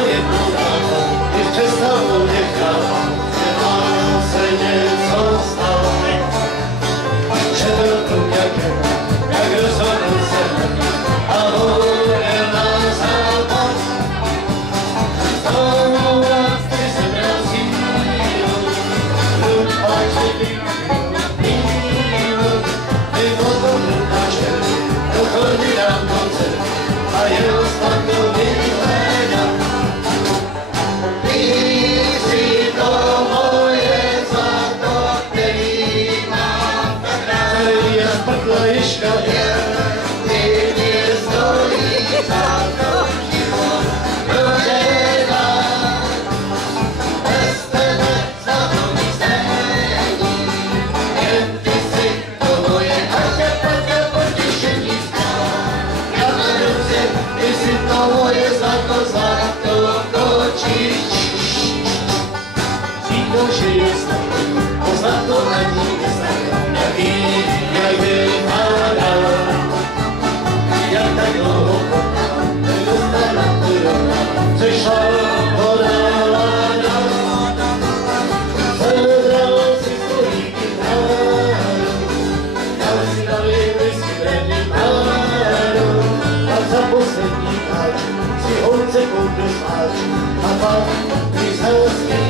jednu dávku, když přestanu nechávat, že mám se něco stalo. Že byl průměrkem, jak rozhodl se a hodil na západ. Znovu ty se mrazí, pak se vypíl, ty potom načel, dochodí nám koncert a jel snad do Vyhléda. Ty jsi to moje zlato, který mám tak rád. Který je spadla jiška, ty mě stojí za to život, protože dám. Bez tebe za to nic není, jen ty jsi to moje Aťa potěšení. Já na ruce, ty jsi to moje zlato, zlato kočič. Říkal, že je zlato, to zlato ani neznám, jak vypadá. Jak tak dlouho koukám, nedostala korona, přešla voda láda. Sebral si svojí kytáru, dal si dali whisky, brandy, páru. A za poslední páč si holce koupil sváč a pak mi zhezky